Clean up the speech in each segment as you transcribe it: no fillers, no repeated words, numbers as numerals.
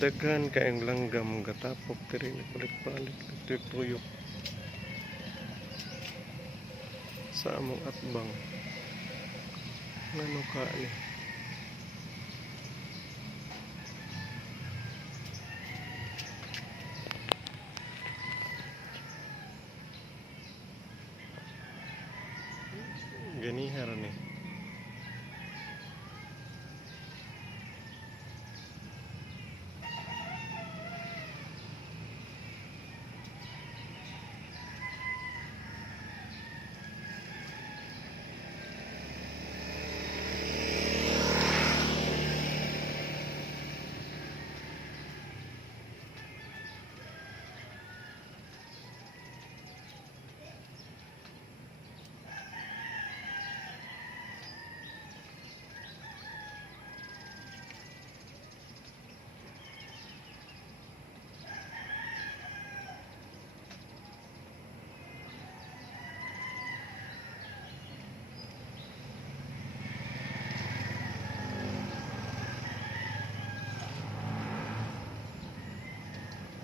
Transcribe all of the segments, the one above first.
Daghan kayong langgam gatapok diri balik-balik tuyok sa among atbang. Ngano ka ni? Ganiha ra ni.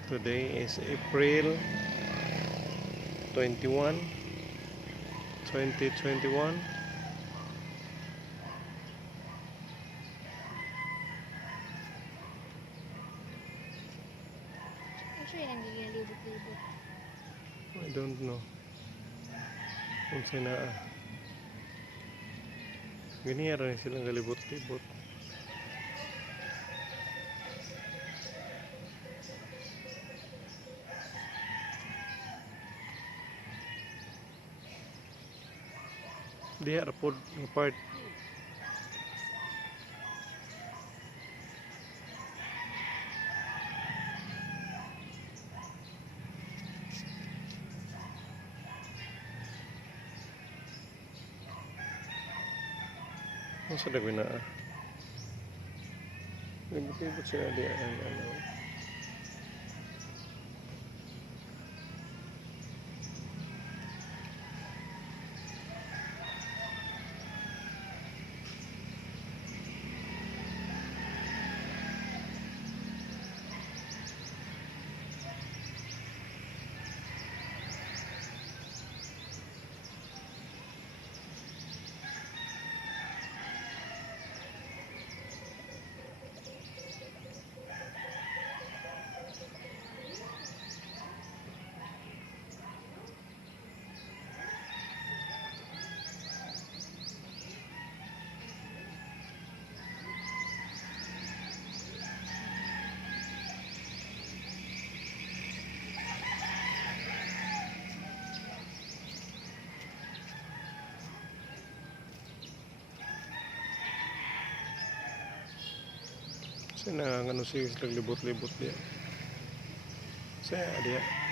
Today is April 21, 2021. Actually, ang gigilibot-libot. I don't know. Kung sina ganiha ra ni silang galibot-libot. Diha ra pod nga part. Masa na gina? Libot-libot sila diha ang ano. Sina ngano siya libot-libot diha. Saya diha.